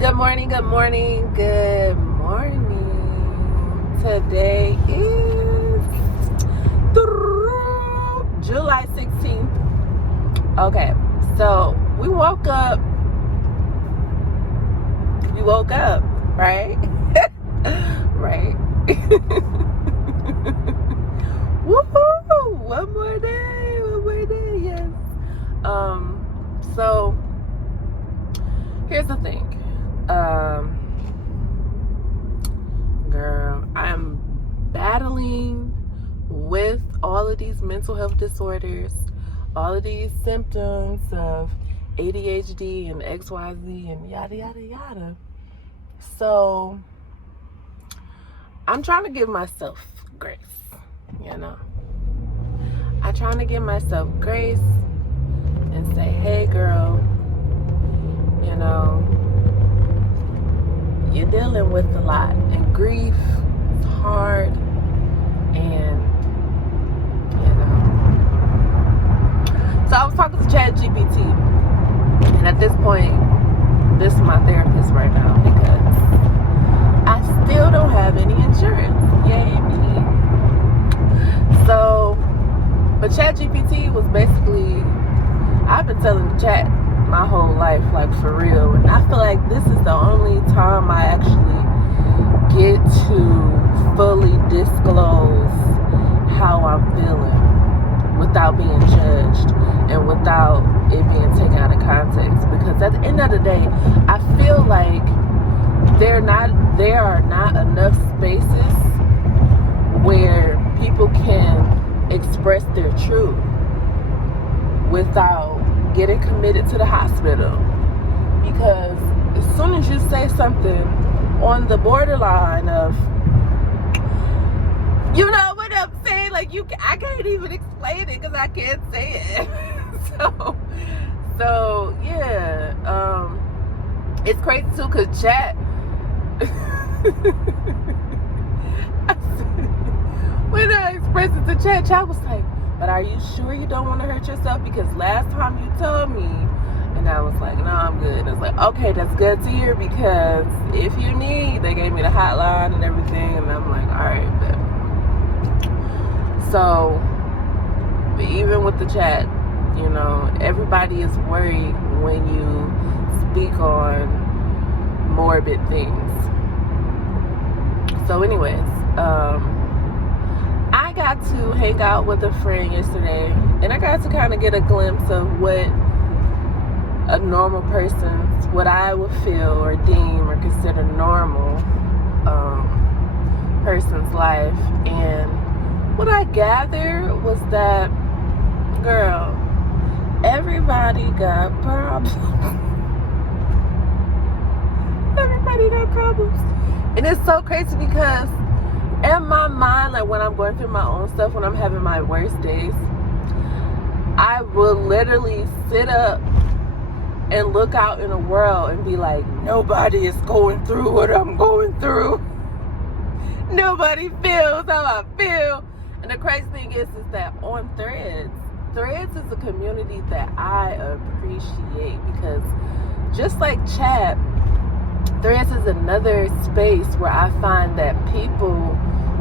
Good morning, good morning, good morning. Today is July 16th. Okay, so we woke up, right? Right? Woohoo! One more day, yes. So here's the thing. Girl, I'm battling with all of these mental health disorders, all of these symptoms of ADHD and XYZ and yada, yada, yada. So I'm trying to give myself grace, I'm trying to give myself grace and say, hey, girl, you're dealing with a lot, and grief is hard, and so I was talking to ChatGPT, and at this point, this is my therapist right now, because I still don't have any insurance. Yay me. So, but ChatGPT was basically, I've been telling the chat my whole life, like, for real, and I feel like this is the only time I actually get to fully disclose how I'm feeling without being judged and without it being taken out of context. Because at the end of the day, I feel like there are not enough spaces where people can express their truth without getting committed to the hospital. Because as soon as you say something on the borderline of, you know what I'm saying? Like, I can't even explain it because I can't say it. so yeah. It's crazy too, because chat. When I expressed it to chat was like, but are you sure you don't want to hurt yourself? Because last time you told me, and I was like, no, I'm good. It's like, okay, that's good to hear, because if you need, they gave me the hotline and everything, and I'm like, all right, but. So, but even with the chat, everybody is worried when you speak on morbid things. So anyways, I got to hang out with a friend yesterday, and I got to kind of get a glimpse of what a normal person, what I would feel or deem or consider normal person's life. And what I gathered was that, girl, everybody got problems. Everybody got problems. And it's so crazy because in my mind, like when I'm going through my own stuff, when I'm having my worst days, I will literally sit up and look out in the world and be like, nobody is going through what I'm going through. Nobody feels how I feel. And the crazy thing is that on Threads is a community that I appreciate, because just like chat, Threads is another space where I find that people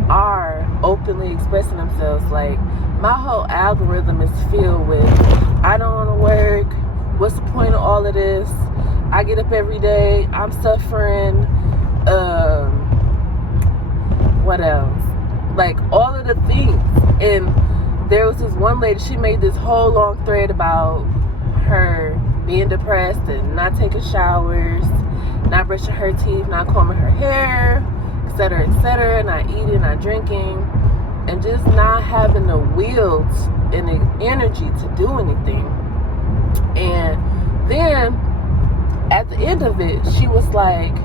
are openly expressing themselves. Like, my whole algorithm is filled with, I don't want to work, what's the point of all of this, I get up every day, I'm suffering, what else? Like, all of the things. And there was this one lady, she made this whole long thread about her being depressed and not taking showers, not brushing her teeth, not combing her hair, etc., not eating, not drinking, and just not having the will and the energy to do anything. And then at the end of it, she was like,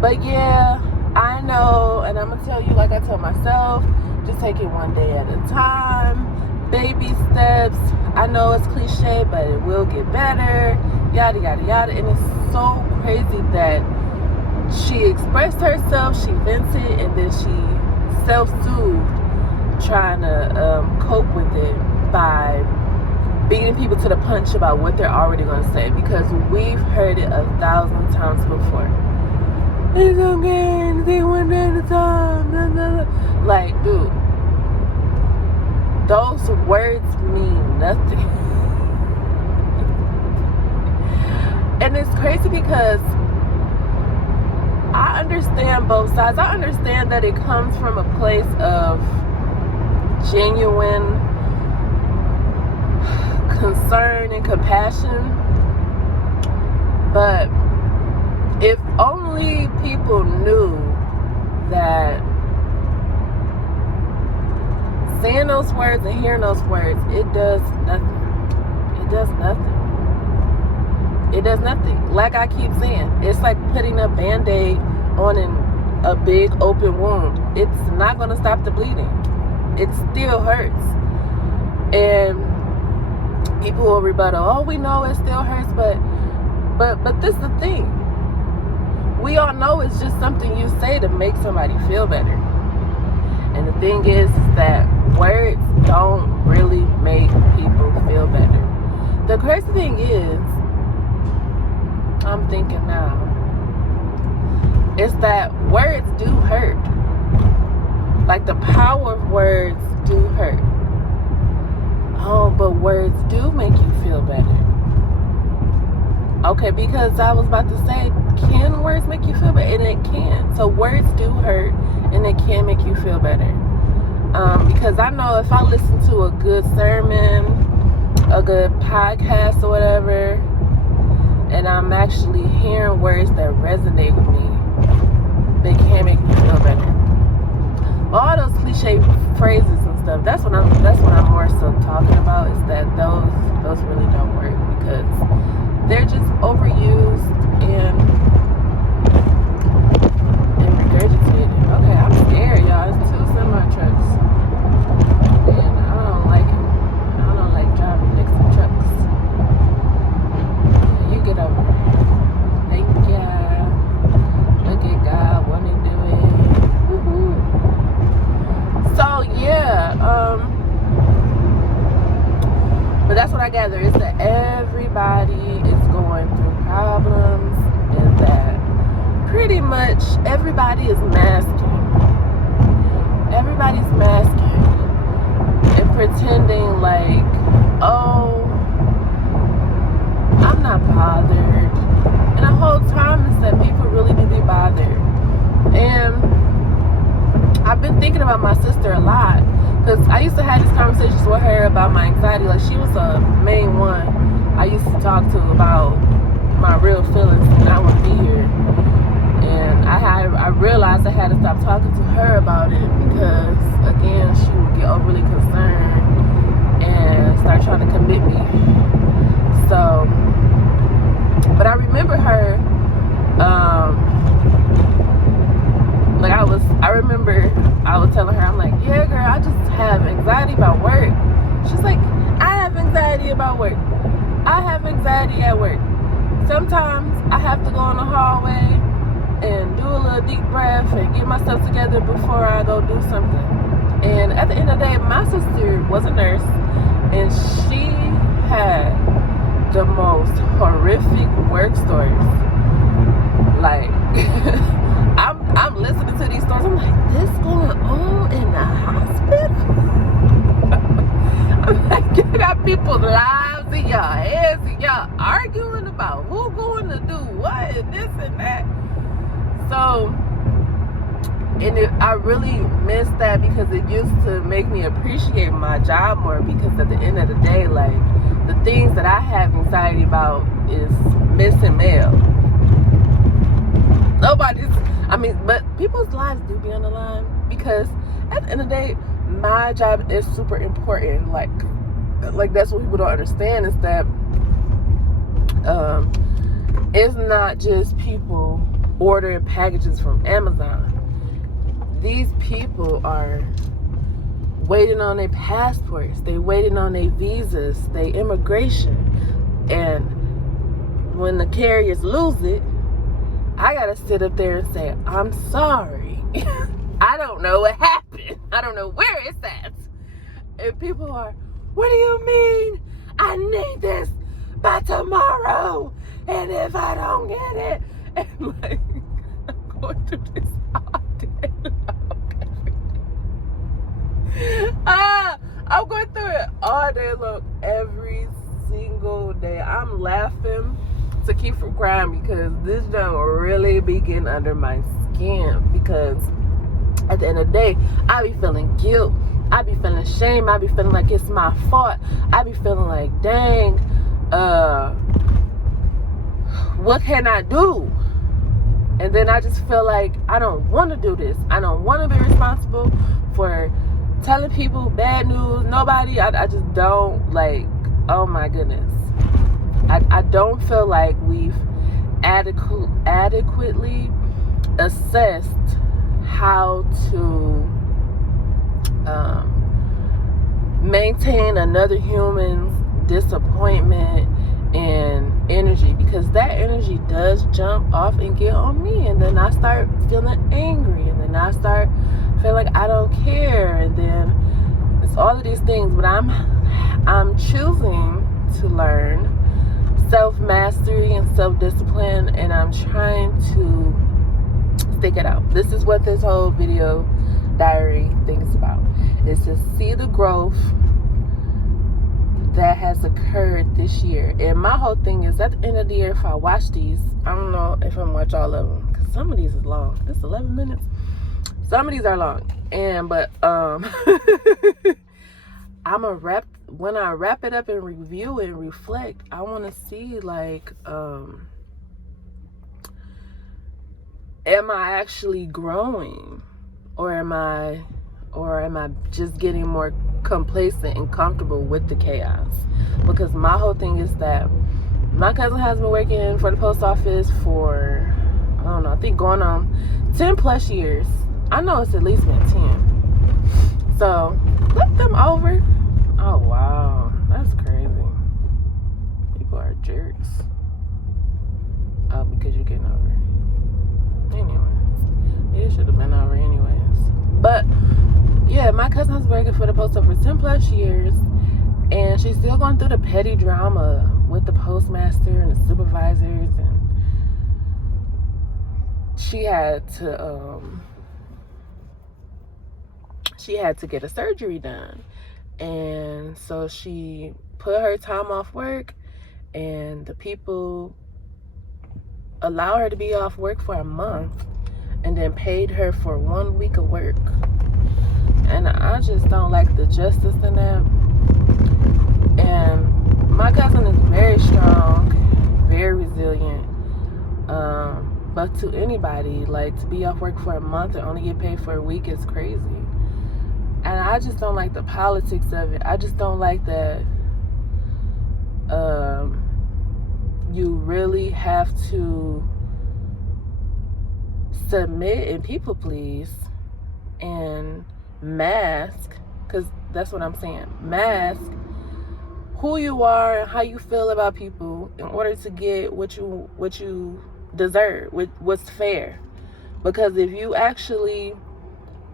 but yeah, I know, and I'm gonna tell you like I tell myself, just take it one day at a time, baby steps. I know it's cliche, but it will get better, yada yada yada. And it's so crazy that she expressed herself, she vented, and then she self-soothed, trying to cope with it by beating people to the punch about what they're already going to say, because we've heard it 1,000 times before. It's okay, they one day at a time, blah, blah, blah. Like, dude, those words mean nothing. And it's crazy because I understand both sides. I understand that it comes from a place of genuine concern and compassion, but if only people knew that saying those words and hearing those words, it does nothing. It does nothing. It does nothing. Like I keep saying, it's like putting a Band-Aid on a big open wound. It's not going to stop the bleeding. It still hurts. And people will rebuttal, oh, we know it still hurts, but this is the thing. We all know it's just something you say to make somebody feel better. And the thing is that words don't really make people feel better. The crazy thing is, I'm thinking now, is that words do hurt. Like, the power of words do hurt. Oh, but words do make you feel better. Okay, because I was about to say, can words make you feel better? And it can. So words do hurt, and it can make you feel better. Because I know if I listen to a good sermon, a good podcast or whatever, and I'm actually hearing words that resonate with me, they can make me feel better. All those cliche phrases and stuff, that's what I'm more so talking about, is that those really don't work, because they're just overused and regurgitated. Okay, I'm scared, y'all. It's 2 semi-trucks. And I don't like it. I don't like driving next to trucks. You get over it. Thank ya. Look at God, want to do it. Woohoo. So yeah, but that's what I gather, is that everybody is going through problems, and that pretty much everybody is masking. Everybody's masking and pretending like, oh, I'm not bothered. And the whole time is that people really do be bothered. And I've been thinking about my sister a lot, because I used to have these conversations with her about my anxiety. Like, she was the main one I used to talk to about my real feelings, and I would be here. And I realized I had to stop talking to her about it, because again, she would get overly concerned and start trying to commit me. So, but I remember her, I was telling her, I'm like, yeah, girl, I just have anxiety about work. She's like, I have anxiety about work. I have anxiety at work. Sometimes I have to go in the hallway and do a little deep breath and get myself together before I go do something. And at the end of the day, my sister was a nurse, and she had the most horrific work stories. Like, I'm listening to these stories. I'm like, this going on in the hospital? I'm like, you got people's lives in your heads, and y'all arguing about who going to do what and this and that. So, I really miss that, because it used to make me appreciate my job more, because at the end of the day, like, the things that I have anxiety about is missing mail. But people's lives do be on the line, because at the end of the day, my job is super important. Like that's what people don't understand, is that it's not just people ordering packages from Amazon. These people are waiting on their passports, they waiting on their visas, their immigration, and when the carriers lose it, I gotta sit up there and say, I'm sorry. I don't know what happened. I don't know where it's at. And people are, what do you mean? I need this by tomorrow. And if I don't get it, and like, I'm going through this all day long. I'm going through it all day long, every single day. I'm laughing to keep from crying because this don't really be getting under my skin, because at the end of the day, I be feeling guilt, I be feeling shame, I be feeling like it's my fault, I be feeling like, dang, what can I do? And then I just feel like I don't want to do this. I don't want to be responsible for telling people bad news. Nobody, I just don't, like, oh my goodness. I don't feel like we've adequately assessed how to maintain another human's disappointment and energy, because that energy does jump off and get on me, and then I start feeling angry, and then I start feeling like I don't care, and then it's all of these things. But I'm choosing to learn self-mastery and self-discipline, and I'm trying to stick it out. This is what this whole video diary thing is about, is to see the growth that has occurred this year. And my whole thing is, at the end of the year, if I watch these, I don't know if I'm gonna watch all of them, because some of these is long. It's 11 minutes. Some of these are long. But when I wrap it up and review and reflect, I want to see, like, am I actually growing, or am I just getting more complacent and comfortable with the chaos? Because my whole thing is that my cousin has been working for the post office for, I don't know, I think going on 10 plus years. I know it's at least been 10. So flip them over. Oh wow, that's crazy. People are jerks. Oh, because you're getting over. Anyway, it should have been over anyways. But yeah, my cousin's working for the post office for 10 plus years, and she's still going through the petty drama with the postmaster and the supervisors, and she had to get a surgery done. And so she put her time off work, and the people allowed her to be off work for a month and then paid her for 1 week of work. And I just don't like the justice in that. And my cousin is very strong, very resilient. But to anybody, like, to be off work for a month and only get paid for a week is crazy. And I just don't like the politics of it. I just don't like that you really have to submit and people please and mask, because that's what I'm saying, mask who you are and how you feel about people in order to get what you deserve, what's fair. Because if you actually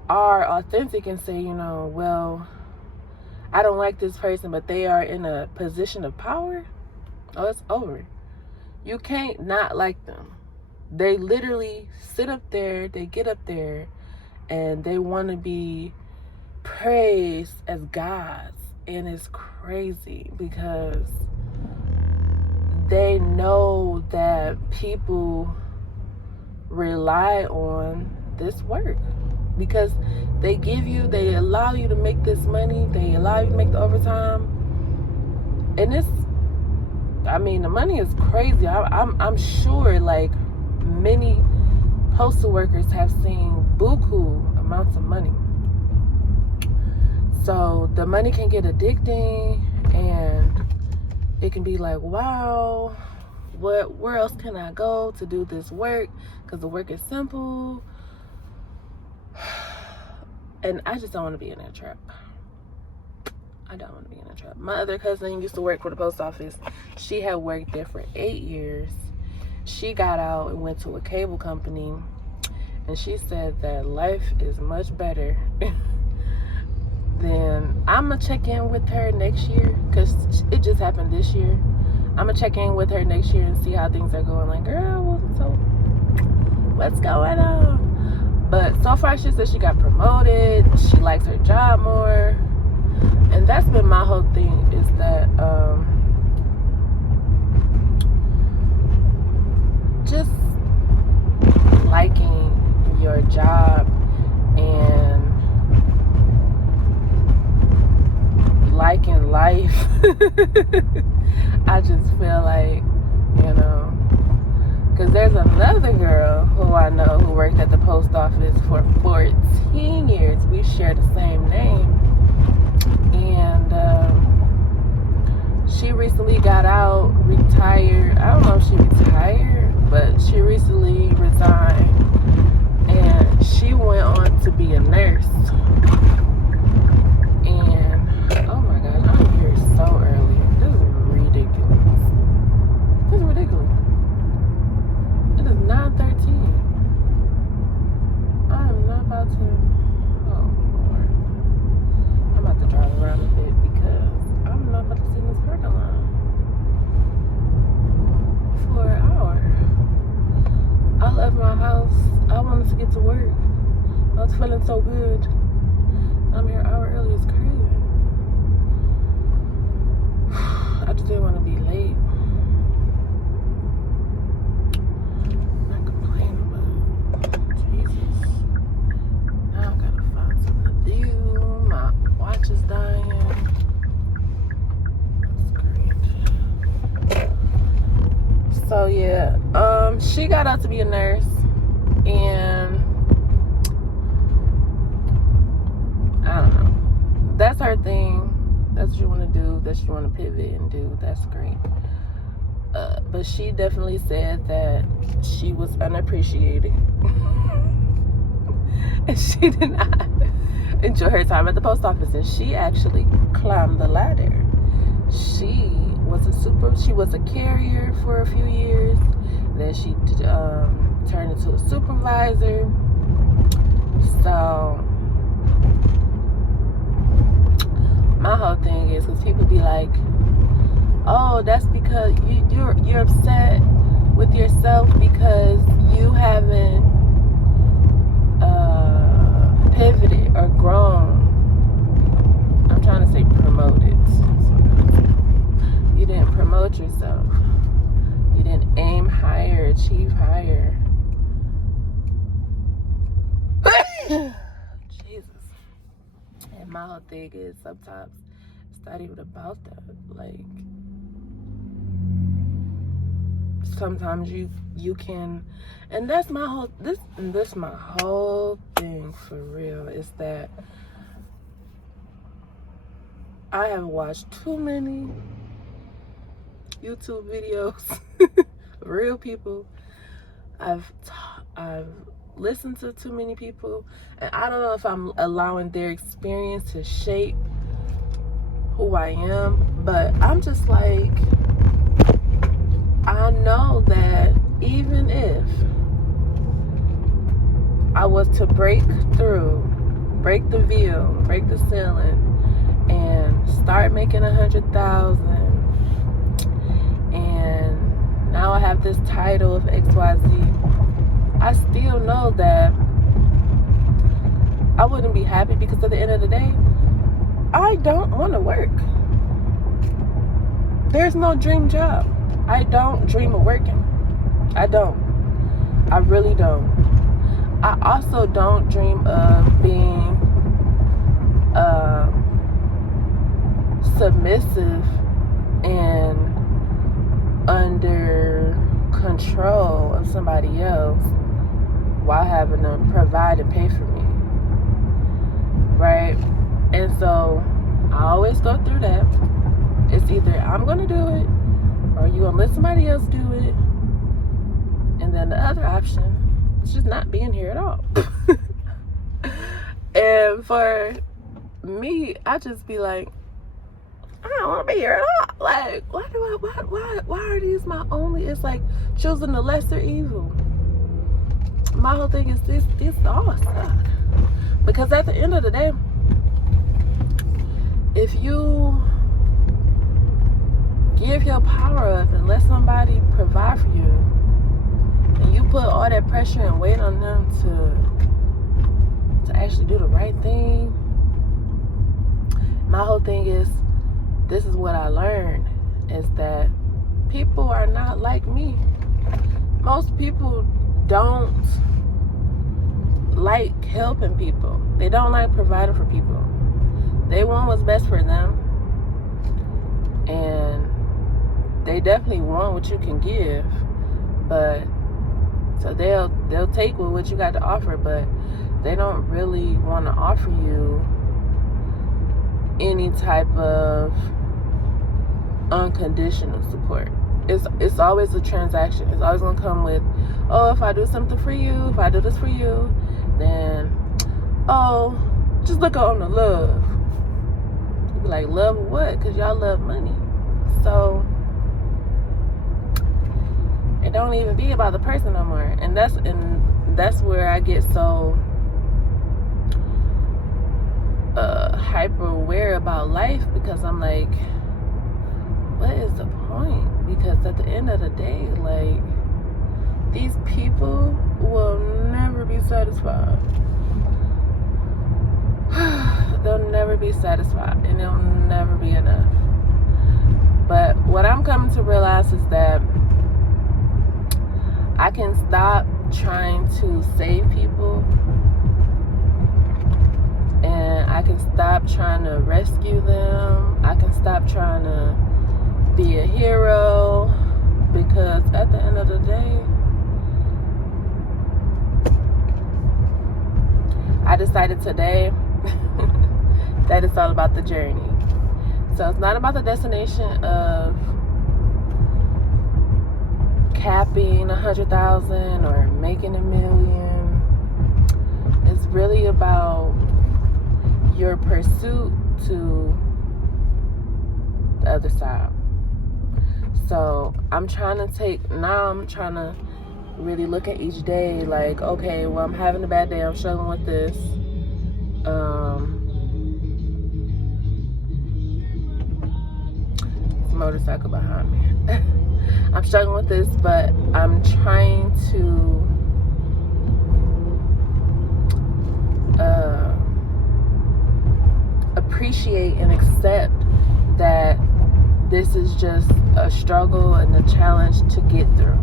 are authentic and say, you know, well, I don't like this person, but they are in a position of power, oh, it's over. You can't not like them. They literally sit up there, they get up there, and they want to be praised as gods. And it's crazy because they know that people rely on this work, because they allow you to make this money, they allow you to make the overtime, and the money is crazy. I'm sure, like, many postal workers have seen buku amounts of money. So the money can get addicting, and it can be like, wow, where else can I go to do this work? Because the work is simple. And I just don't want to be in that trap. I don't want to be in that trap. My other cousin used to work for the post office. She had worked there for 8 years. She got out and went to a cable company, and she said that life is much better then I'm going to check in with her next year, because it just happened this year. I'm going to check in with her next year and see how things are going. Like, girl, so what's going on? But so far, she said she got promoted. She likes her job more. And that's been my whole thing, is that just liking your job and liking life. I just feel like, you know, because there's another girl who I know who worked at the post office for 14 years. We share the same name. And she recently got out, retired. I don't know if she retired, but she recently resigned. And she went on to be a nurse. And, oh my gosh, I'm here so early. This is ridiculous. This is ridiculous. It is 9:13. I am not about to, oh Lord. I'm about to drive around a bit because I'm not about to sit in this parking lot for an hour. I left my house. I wanted to get to work. I was feeling so good. I'm here an hour early. It's crazy. I just didn't want to be late. I'm not complaining, but Jesus. Now I gotta find something to do. My watch is dying. That's great. So yeah, she got out to be a nurse, and I don't know. That's her thing. That's what you want to do. That's what you want to pivot and do. That's great. But she definitely said that she was unappreciated. And she did not enjoy her time at the post office. And she actually climbed the ladder. She was a carrier for a few years. Then she turned into a supervisor. So my whole thing is, because people be like, oh, that's because you're upset with yourself because you haven't pivoted or grown. I'm trying to say promoted. You didn't promote yourself. You didn't aim higher, achieve higher. Jesus. And my whole thing is, sometimes it's not even about that. Like, sometimes you can, and that's my whole this my whole thing for real, is that I have watched too many YouTube videos of real people. I've listened to too many people, and I don't know if I'm allowing their experience to shape who I am, but I'm just like, I know that even if I was to break through, break the veil, break the ceiling, and start making 100,000, and now I have this title of XYZ, I still know that I wouldn't be happy, because at the end of the day, I don't want to work. There's no dream job. I don't dream of working. I don't. I really don't. I also don't dream of being submissive and under control of somebody else while having to provide and pay for me. Right? And so I always go through that. It's either I'm going to do it, or you gonna let somebody else do it. And then the other option is just not being here at all. And for me, I just be like, I don't want to be here at all. Like, why are these my only? It's like choosing the lesser evil. My whole thing is this all suck. Because at the end of the day, if you give your power up and let somebody provide for you, and you put all that pressure and weight on them to actually do the right thing, my whole thing is, this is what I learned, is that people are not like me. Most people don't like helping people. They don't like providing for people. They want what's best for them, and they definitely want what you can give, but so they'll take what you got to offer, but they don't really want to offer you any type of unconditional support. It's always a transaction. It's always gonna come with, oh, if I do something for you, if I do this for you, then, oh, just look on the love. You be like, love what? Because y'all love money. So it don't even be about the person no more. And that's where I get so hyper aware about life, because I'm like, what is the point? Because at the end of the day, like, these people will never be satisfied. They'll never be satisfied, and it'll never be enough. But what I'm coming to realize is that I can stop trying to save people, and I can stop trying to rescue them. I can stop trying to be a hero, because at the end of the day, I decided today that it's all about the journey. So it's not about the destination of capping 100,000 or making $1 million. It's really about your pursuit to the other side. So I'm trying to really look at each day like, okay, well, I'm having a bad day, I'm struggling with this. Motorcycle behind me. I'm struggling with this, but I'm trying to appreciate and accept that this is just a struggle and a challenge to get through,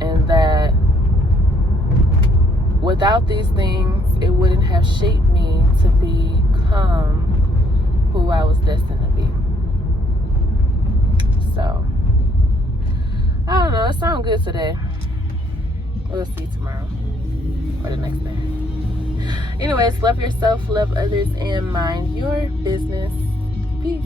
and that without these things, it wouldn't have shaped me to become who I was destined to be. So, I don't know, it sounds good today. We'll see tomorrow or the next day. Anyways, love yourself, love others, and mind your business. Peace.